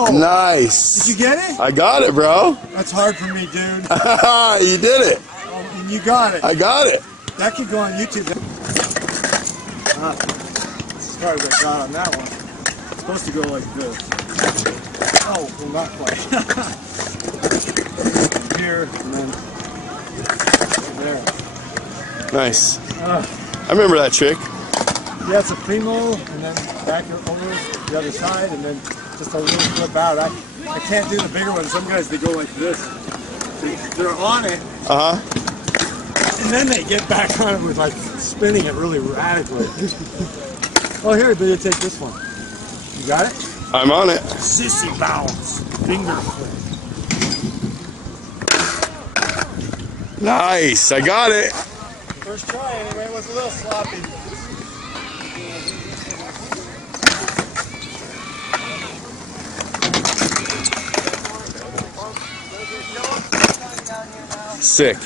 Wow! Nice. Did you get it? I got it, bro. That's hard for me, dude. You did it. Oh, and you got it. I got it. That could go on YouTube. This is probably what I got on that one. It's supposed to go like this. Oh, well, not quite. Here, and then there. Nice. I remember that trick. Yeah, it's a primo, and then back over the other side, and then just a little flip out. I can't do the bigger ones. Some guys, they go like this. They're on it, and then they get back on it with like spinning it really radically. Oh, here, but you take this one. You got it? I'm on it. Sissy bounce. Finger flip. Nice. I got it. First try anyway, it was a little sloppy. Sick.